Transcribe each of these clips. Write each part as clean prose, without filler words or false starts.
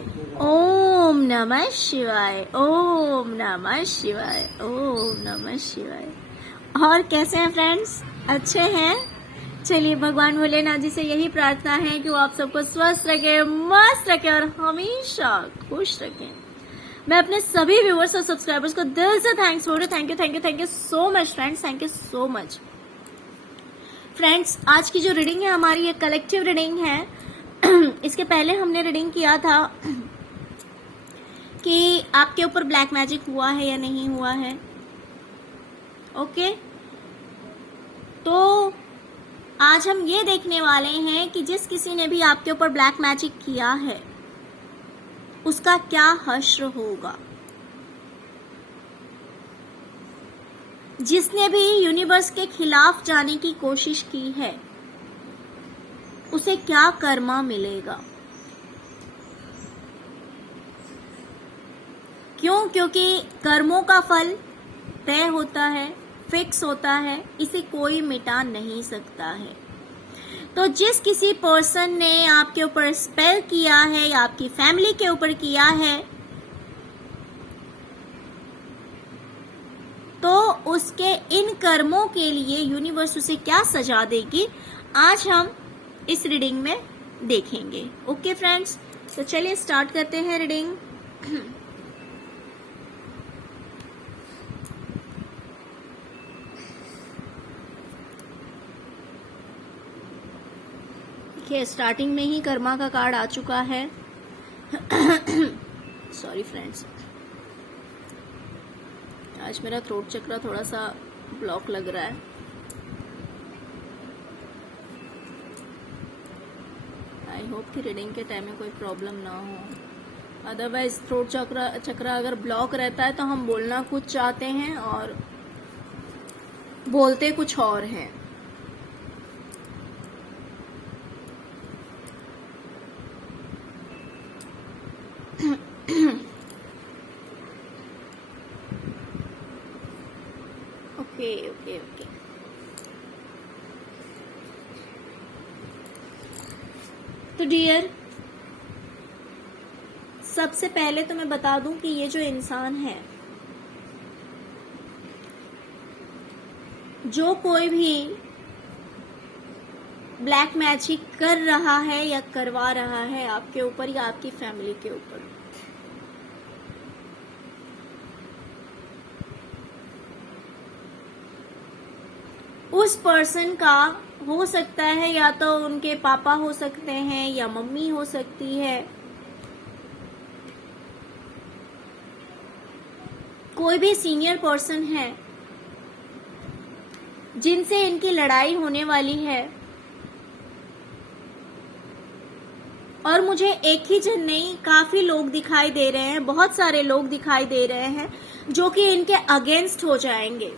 ओम नमः शिवाय, ओम नमः शिवाय, ओम नमः शिवाय। और कैसे हैं फ्रेंड्स? अच्छे हैं? चलिए भगवान भोलेनाथ जी से यही प्रार्थना है कि वो आप सबको स्वस्थ रखे, मस्त रखे और हमेशा खुश रखें। मैं अपने सभी व्यूअर्स और सब्सक्राइबर्स को दिल से थैंक्स बोल रही हूँ। Thank you thank you thank you so much friends, thank you so much friends. आज की जो रीडिंग है हमारी ये कलेक्टिव रीडिंग है। इसके पहले हमने रीडिंग किया था कि आपके ऊपर ब्लैक मैजिक हुआ है या नहीं हुआ है। ओके, तो आज हम ये देखने वाले हैं कि जिस किसी ने भी आपके ऊपर ब्लैक मैजिक किया है उसका क्या हश्र होगा। जिसने भी यूनिवर्स के खिलाफ जाने की कोशिश की है उसे क्या कर्मा मिलेगा। क्यों? क्योंकि कर्मों का फल तय होता है, फिक्स होता है, इसे कोई मिटा नहीं सकता है। तो जिस किसी पर्सन ने आपके ऊपर स्पेल किया है या आपकी फैमिली के ऊपर किया है तो उसके इन कर्मों के लिए यूनिवर्स उसे क्या सजा देगी, आज हम इस रीडिंग में देखेंगे। ओके फ्रेंड्स, तो चलिए स्टार्ट करते हैं रीडिंग। देखिए स्टार्टिंग में ही कर्मा का कार्ड आ चुका है। सॉरी फ्रेंड्स, आज मेरा थ्रोट चक्र थोड़ा सा ब्लॉक लग रहा है। आई होप कि रीडिंग के टाइम में कोई प्रॉब्लम ना हो। अदरवाइज थ्रोट चक्र अगर ब्लॉक रहता है तो हम बोलना कुछ चाहते हैं और बोलते कुछ और हैं। ओके ओके ओके, तो डियर, सबसे पहले तो मैं बता दूं कि ये जो इंसान है, जो कोई भी ब्लैक मैजिक कर रहा है या करवा रहा है आपके ऊपर या आपकी फैमिली के ऊपर, उस पर्सन का हो सकता है या तो उनके पापा हो सकते हैं या मम्मी हो सकती है, कोई भी सीनियर पर्सन है जिनसे इनकी लड़ाई होने वाली है। और मुझे एक ही जन नहीं, काफी लोग दिखाई दे रहे हैं, बहुत सारे लोग दिखाई दे रहे हैं जो कि इनके अगेंस्ट हो जाएंगे,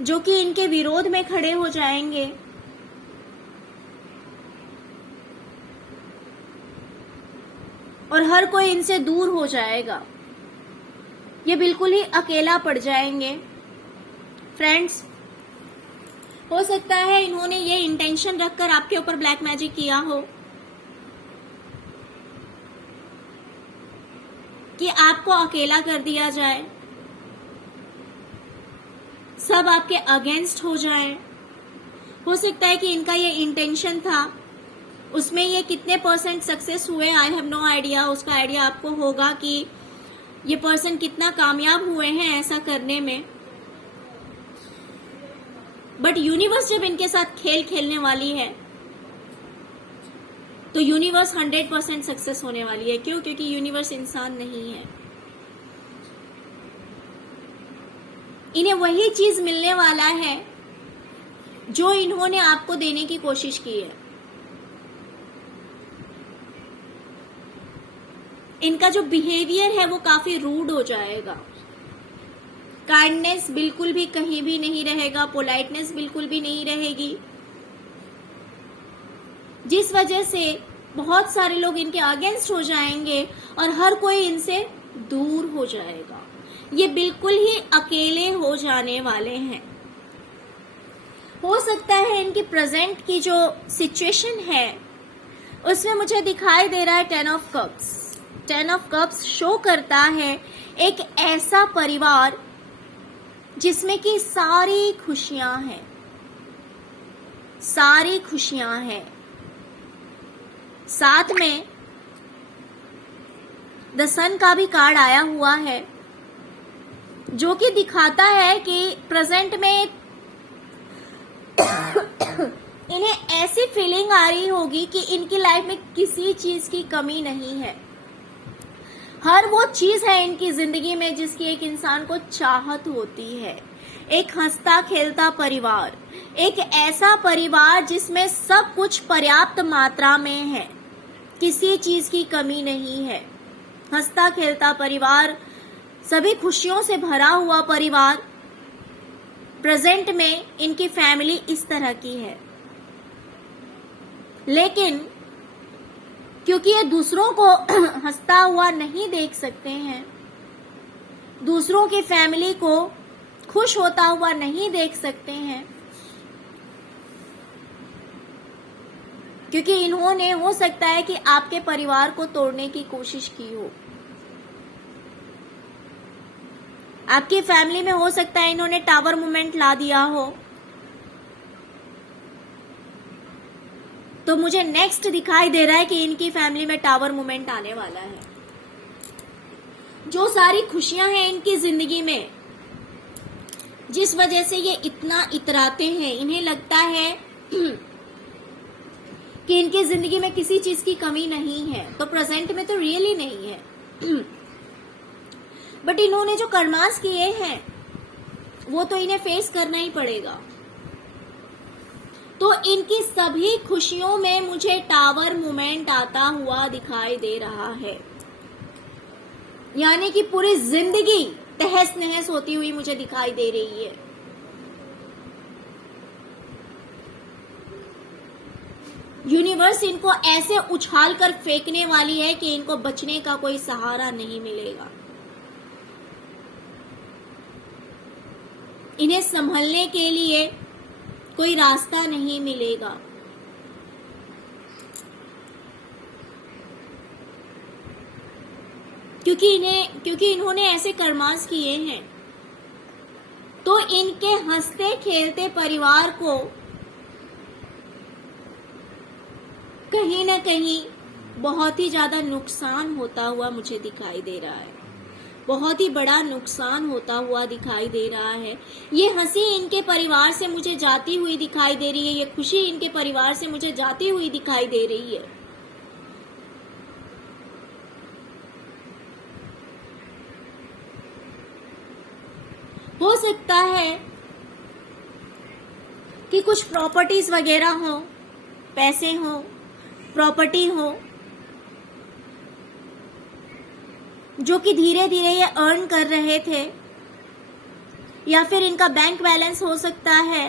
जो कि इनके विरोध में खड़े हो जाएंगे। और हर कोई इनसे दूर हो जाएगा, ये बिल्कुल ही अकेला पड़ जाएंगे। फ्रेंड्स, हो सकता है इन्होंने ये इंटेंशन रखकर आपके ऊपर ब्लैक मैजिक किया हो कि आपको अकेला कर दिया जाए, सब आपके अगेंस्ट हो जाएं। हो सकता है कि इनका ये इंटेंशन था, उसमें ये कितने % सक्सेस हुए आई हैव नो आइडिया। उसका आइडिया आपको होगा कि ये पर्सन कितना कामयाब हुए हैं ऐसा करने में। बट यूनिवर्स जब इनके साथ खेल खेलने वाली है तो यूनिवर्स 100% सक्सेस होने वाली है। क्यों? क्योंकि यूनिवर्स इंसान नहीं है। इन्हें वही चीज मिलने वाला है जो इन्होंने आपको देने की कोशिश की है। इनका जो बिहेवियर है वो काफी रूड हो जाएगा, काइंडनेस बिल्कुल भी कहीं भी नहीं रहेगा, पोलाइटनेस बिल्कुल भी नहीं रहेगी, जिस वजह से बहुत सारे लोग इनके अगेंस्ट हो जाएंगे और हर कोई इनसे दूर हो जाएगा। ये बिल्कुल ही अकेले हो जाने वाले हैं। हो सकता है इनकी प्रेजेंट की जो सिचुएशन है उसमें मुझे दिखाई दे रहा है 10 of cups. 10 of cups show करता है एक ऐसा परिवार जिसमें कि सारी खुशियां हैं, सारी खुशियां हैं। साथ में द सन का भी कार्ड आया हुआ है, जो कि दिखाता है कि प्रेजेंट में इन्हें ऐसी फीलिंग आ रही होगी कि इनकी लाइफ में किसी चीज की कमी नहीं है। हर वो चीज है इनकी जिंदगी में जिसकी एक इंसान को चाहत होती है। एक हंसता खेलता परिवार, एक ऐसा परिवार जिसमें सब कुछ पर्याप्त मात्रा में है, किसी चीज की कमी नहीं है। हंसता खेलता परिवार, सभी खुशियों से भरा हुआ परिवार। प्रेजेंट में इनकी फैमिली इस तरह की है, लेकिन क्योंकि ये दूसरों को हंसता हुआ नहीं देख सकते हैं, दूसरों की फैमिली को खुश होता हुआ नहीं देख सकते हैं, क्योंकि इन्होंने हो सकता है कि आपके परिवार को तोड़ने की कोशिश की हो। आपकी फैमिली में हो सकता है इन्होंने टावर मूवमेंट ला दिया हो। तो मुझे नेक्स्ट दिखाई दे रहा है कि इनकी फैमिली में टावर मूवमेंट आने वाला है। जो सारी खुशियां हैं इनकी जिंदगी में, जिस वजह से ये इतना इतराते हैं, इन्हें लगता है कि इनकी जिंदगी में किसी चीज की कमी नहीं है, तो प्रेजेंट में तो रियली नहीं है। बट इन्होंने जो कर्मास किए हैं वो तो इन्हें फेस करना ही पड़ेगा। तो इनकी सभी खुशियों में मुझे टावर मूवमेंट आता हुआ दिखाई दे रहा है, यानी कि पूरी जिंदगी तहस नहस होती हुई मुझे दिखाई दे रही है। यूनिवर्स इनको ऐसे उछाल कर फेंकने वाली है कि इनको बचने का कोई सहारा नहीं मिलेगा। इन्हें संभलने के लिए कोई रास्ता नहीं मिलेगा। क्योंकि इन्होंने ऐसे कर्मास किए हैं, तो इनके हंसते खेलते परिवार को कहीं ना कहीं बहुत ही ज्यादा नुकसान होता हुआ मुझे दिखाई दे रहा है। बहुत ही बड़ा नुकसान होता हुआ दिखाई दे रहा है। ये हंसी इनके परिवार से मुझे जाती हुई दिखाई दे रही है, ये खुशी इनके परिवार से मुझे जाती हुई दिखाई दे रही है। हो सकता है कि कुछ प्रॉपर्टीज वगैरह हो, पैसे हो, प्रॉपर्टी हो, जो कि धीरे धीरे ये अर्न कर रहे थे, या फिर इनका बैंक बैलेंस हो सकता है,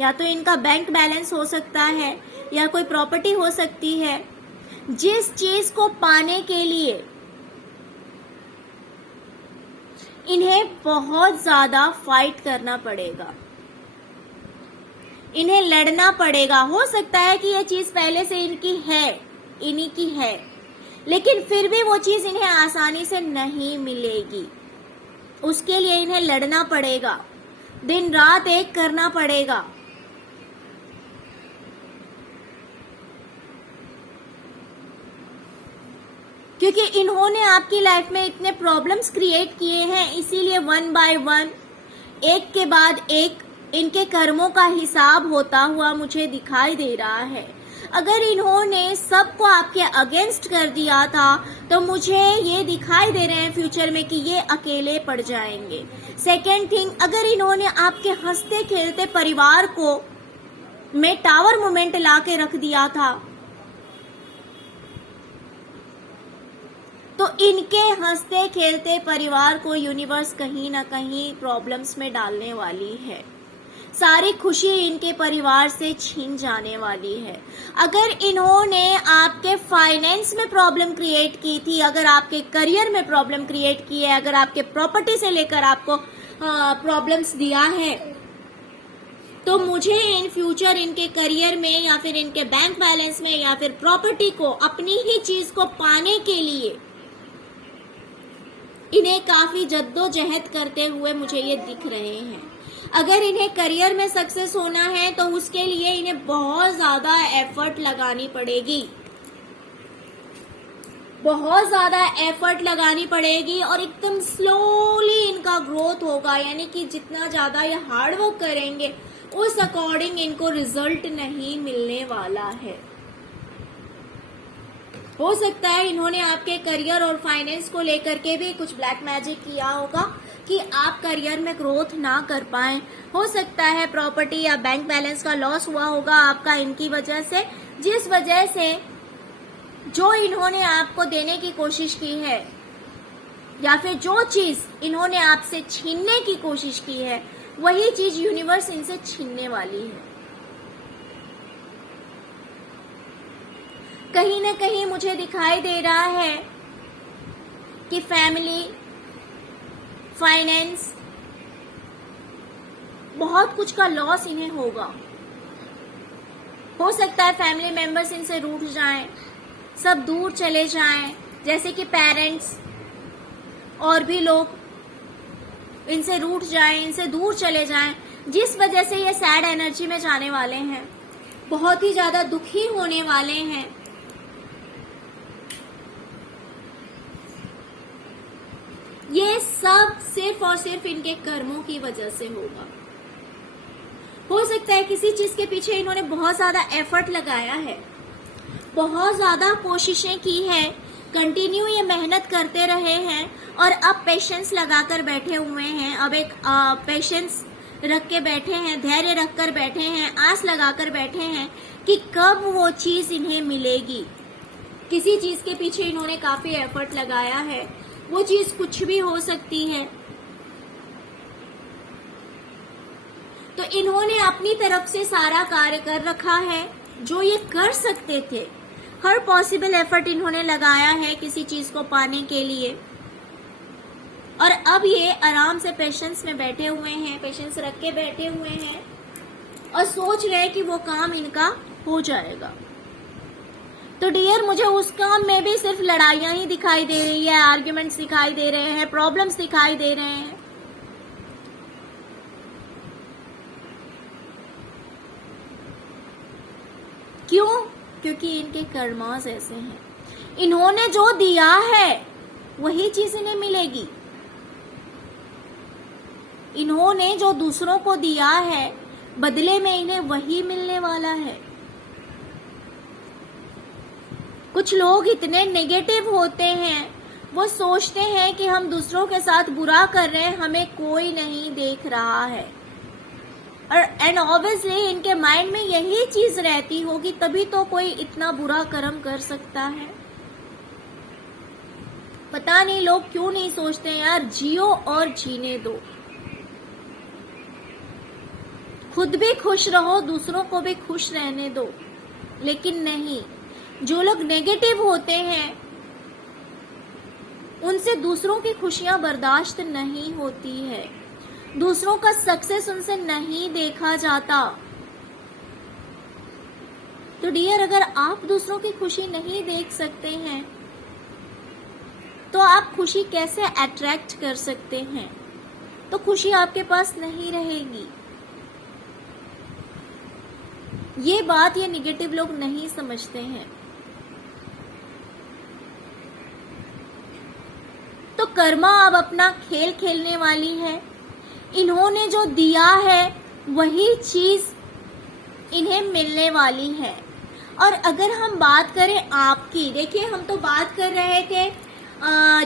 या तो इनका बैंक बैलेंस हो सकता है, या कोई प्रॉपर्टी हो सकती है, जिस चीज को पाने के लिए इन्हें बहुत ज्यादा फाइट करना पड़ेगा, इन्हें लड़ना पड़ेगा। हो सकता है कि ये चीज पहले से इनकी है, इन्हीं की है, लेकिन फिर भी वो चीज इन्हें आसानी से नहीं मिलेगी। उसके लिए इन्हें लड़ना पड़ेगा, दिन रात एक करना पड़ेगा। क्योंकि इन्होंने आपकी लाइफ में इतने प्रॉब्लम्स क्रिएट किए हैं, इसीलिए 1 बाय 1 एक के बाद एक इनके कर्मों का हिसाब होता हुआ मुझे दिखाई दे रहा है। अगर इन्होंने सबको आपके अगेंस्ट कर दिया था, तो मुझे ये दिखाई दे रहे हैं फ्यूचर में कि ये अकेले पड़ जाएंगे। सेकेंड थिंग, अगर इन्होंने आपके हंसते खेलते परिवार को में टावर मूवमेंट ला के रख दिया था, तो इनके हंसते खेलते परिवार को यूनिवर्स कहीं ना कहीं प्रॉब्लम्स में डालने वाली है। सारी खुशी इनके परिवार से छीन जाने वाली है। अगर इन्होंने आपके फाइनेंस में प्रॉब्लम क्रिएट की थी, अगर आपके करियर में प्रॉब्लम क्रिएट की है, अगर आपके प्रॉपर्टी से लेकर आपको प्रॉब्लम्स दिया है, तो मुझे इन फ्यूचर इनके करियर में या फिर इनके बैंक बैलेंस में या फिर प्रॉपर्टी को, अपनी ही चीज को पाने के लिए इन्हें काफी जद्दोजहद करते हुए मुझे ये दिख रहे हैं। अगर इन्हें करियर में सक्सेस होना है तो उसके लिए इन्हें बहुत ज्यादा एफर्ट लगानी पड़ेगी, बहुत ज्यादा एफर्ट लगानी पड़ेगी और एकदम स्लोली इनका ग्रोथ होगा। यानी कि जितना ज्यादा ये हार्ड वर्क करेंगे उस अकॉर्डिंग इनको रिजल्ट नहीं मिलने वाला है। हो सकता है इन्होंने आपके करियर और फाइनेंस को लेकर के भी कुछ ब्लैक मैजिक किया होगा कि आप करियर में ग्रोथ ना कर पाए। हो सकता है प्रॉपर्टी या बैंक बैलेंस का लॉस हुआ होगा आपका इनकी वजह से, जिस वजह से जो इन्होंने आपको देने की कोशिश की है या फिर जो चीज इन्होंने आपसे छीनने की कोशिश की है वही चीज यूनिवर्स इनसे छीनने वाली है। कहीं ना कहीं मुझे दिखाई दे रहा है कि फैमिली, फाइनेंस, बहुत कुछ का लॉस इन्हें होगा। हो सकता है फैमिली मेंबर्स इनसे रूठ जाएं, सब दूर चले जाएं, जैसे कि पेरेंट्स और भी लोग इनसे रूठ जाएं, इनसे दूर चले जाएं, जिस वजह से ये सैड एनर्जी में जाने वाले हैं, बहुत ही ज्यादा दुखी होने वाले हैं। ये सब सिर्फ और सिर्फ इनके कर्मों की वजह से होगा। हो सकता है किसी चीज के पीछे इन्होंने बहुत ज्यादा एफर्ट लगाया है, बहुत ज्यादा कोशिशें की है, कंटिन्यू ये मेहनत करते रहे हैं और अब पेशेंस लगाकर बैठे हुए हैं। अब एक पेशेंस रख के बैठे हैं, धैर्य रखकर बैठे हैं, आस लगाकर बैठे हैं कि कब वो चीज इन्हें मिलेगी। किसी चीज के पीछे इन्होंने काफी एफर्ट लगाया है, वो चीज कुछ भी हो सकती है। तो इन्होंने अपनी तरफ से सारा कार्य कर रखा है जो ये कर सकते थे। हर पॉसिबल एफर्ट इन्होंने लगाया है किसी चीज को पाने के लिए और अब ये आराम से पेशेंस में बैठे हुए हैं, पेशेंस रख के बैठे हुए हैं और सोच रहे हैं कि वो काम इनका हो जाएगा। तो डियर, मुझे उस काम में भी सिर्फ लड़ाइयां ही दिखाई दे रही है, आर्ग्यूमेंट्स दिखाई दे रहे हैं, प्रॉब्लम्स दिखाई दे रहे हैं। क्यों? क्योंकि इनके कर्मास ऐसे हैं। इन्होंने जो दिया है वही चीज इन्हें मिलेगी। इन्होंने जो दूसरों को दिया है बदले में इन्हें वही मिलने वाला है। कुछ लोग इतने नेगेटिव होते हैं, वो सोचते हैं कि हम दूसरों के साथ बुरा कर रहे हैं, हमें कोई नहीं देख रहा है। और एंड ऑब्वियसली इनके माइंड में यही चीज रहती होगी, तभी तो कोई इतना बुरा कर्म कर सकता है। पता नहीं लोग क्यों नहीं सोचते यार, जियो और जीने दो, खुद भी खुश रहो, दूसरों को भी खुश रहने दो। लेकिन नहीं, जो लोग नेगेटिव होते हैं उनसे दूसरों की खुशियां बर्दाश्त नहीं होती है, दूसरों का सक्सेस उनसे नहीं देखा जाता। तो डियर, अगर आप दूसरों की खुशी नहीं देख सकते हैं तो आप खुशी कैसे अट्रैक्ट कर सकते हैं? तो खुशी आपके पास नहीं रहेगी। ये बात ये नेगेटिव लोग नहीं समझते हैं। तो कर्मा अब अपना खेल खेलने वाली है। इन्होंने जो दिया है वही चीज इन्हें मिलने वाली है। और अगर हम बात करें आपकी, देखिए हम तो बात कर रहे थे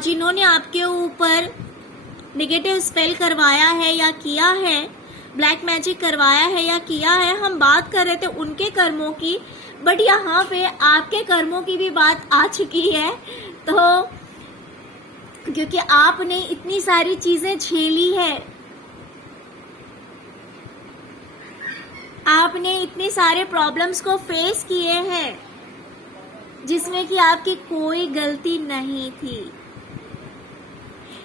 जिन्होंने आपके ऊपर नेगेटिव स्पेल करवाया है या किया है, ब्लैक मैजिक करवाया है या किया है, हम बात कर रहे थे उनके कर्मों की। बट यहाँ पे आपके कर्मों की भी बात आ चुकी है। तो क्योंकि आपने इतनी सारी चीजें झेली है, आपने इतने सारे प्रॉब्लम्स को फेस किए हैं जिसमें कि आपकी कोई गलती नहीं थी।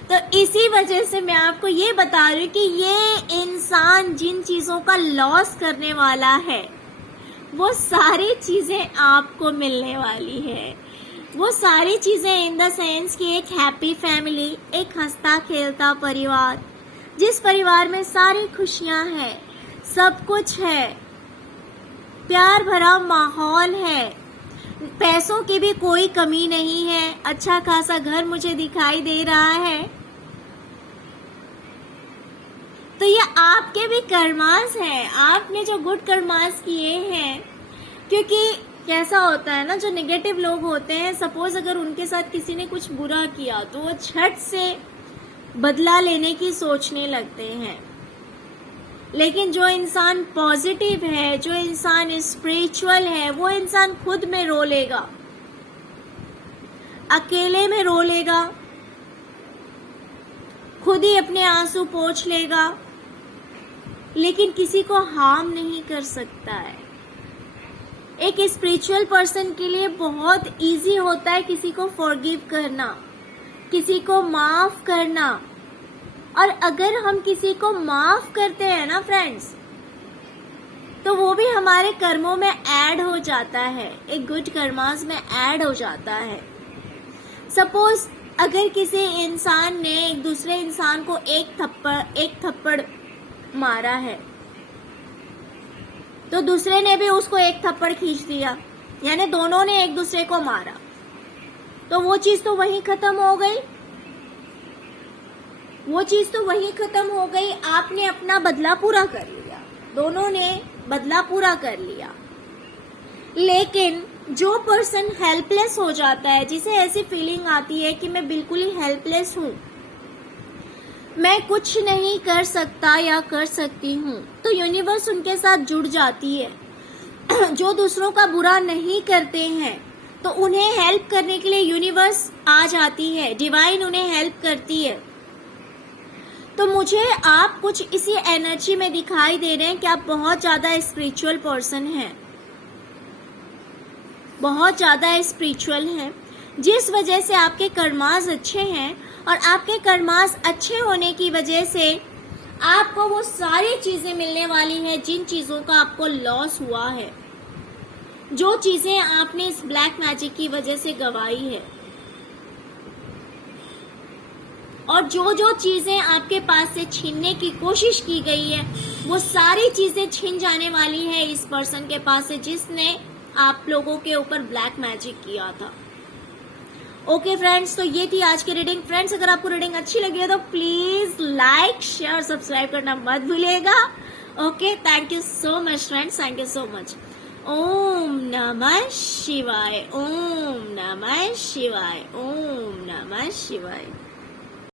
तो इसी वजह से मैं आपको ये बता रही हूँ कि ये इंसान जिन चीजों का लॉस करने वाला है वो सारी चीजें आपको मिलने वाली है। वो सारी चीजें इन द सेंस कि एक हैप्पी फैमिली, एक हंसता खेलता परिवार, जिस परिवार में सारी खुशियां हैं, सब कुछ है, प्यार भरा माहौल है, पैसों की भी कोई कमी नहीं है, अच्छा खासा घर मुझे दिखाई दे रहा है। तो ये आपके भी कर्मास हैं, आपने जो गुड कर्मास किए हैं। क्योंकि कैसा होता है ना, जो नेगेटिव लोग होते हैं, सपोज अगर उनके साथ किसी ने कुछ बुरा किया तो वो झट से बदला लेने की सोचने लगते हैं। लेकिन जो इंसान पॉजिटिव है, जो इंसान स्पिरिचुअल है, वो इंसान खुद में रो लेगा, अकेले में रो लेगा, खुद ही अपने आंसू पोंछ लेगा, लेकिन किसी को हार्म नहीं कर सकता है। एक स्पिरिचुअल पर्सन के लिए बहुत इजी होता है किसी को फॉरगिव करना, किसी को माफ करना। और अगर हम किसी को माफ करते हैं ना फ्रेंड्स, तो वो भी हमारे कर्मों में ऐड हो जाता है, एक गुड कर्मास में ऐड हो जाता है। सपोज अगर किसी इंसान ने एक दूसरे इंसान को एक थप्पड़ मारा है, तो दूसरे ने भी उसको एक थप्पड़ खींच दिया, यानी दोनों ने एक दूसरे को मारा, तो वो चीज तो वहीं खत्म हो गई, वो चीज तो वहीं खत्म हो गई। आपने अपना बदला पूरा कर लिया, दोनों ने बदला पूरा कर लिया। लेकिन जो पर्सन हेल्पलेस हो जाता है, जिसे ऐसी फीलिंग आती है कि मैं बिल्कुल ही हेल्पलेस हूं, मैं कुछ नहीं कर सकता या कर सकती हूँ, तो यूनिवर्स उनके साथ जुड़ जाती है। जो दूसरों का बुरा नहीं करते हैं, तो उन्हें हेल्प करने के लिए यूनिवर्स आ जाती है, डिवाइन उन्हें हेल्प करती है। तो मुझे आप कुछ इसी एनर्जी में दिखाई दे रहे हैं कि आप बहुत ज्यादा स्पिरिचुअल पर्सन हैं, बहुत ज्यादा स्पिरिचुअल हैं, जिस वजह से आपके कर्मास अच्छे हैं। और आपके कर्मास अच्छे होने की वजह से आपको वो सारी चीजें मिलने वाली हैं जिन चीजों का आपको लॉस हुआ है, जो चीजें आपने इस ब्लैक मैजिक की वजह से गंवाई है, और जो जो चीजें आपके पास से छीनने की कोशिश की गई है, वो सारी चीजें छीन जाने वाली है इस पर्सन के पास से जिसने आप लोगों के ऊपर ब्लैक मैजिक किया था। ओके फ्रेंड्स, तो ये थी आज की रीडिंग। फ्रेंड्स, अगर आपको रीडिंग अच्छी लगी है तो प्लीज लाइक, शेयर, सब्सक्राइब करना मत भूलिएगा। Okay, thank you so much friends, thank you so much. ओम नमः शिवाय, ओम नमः शिवाय, ओम नमः शिवाय।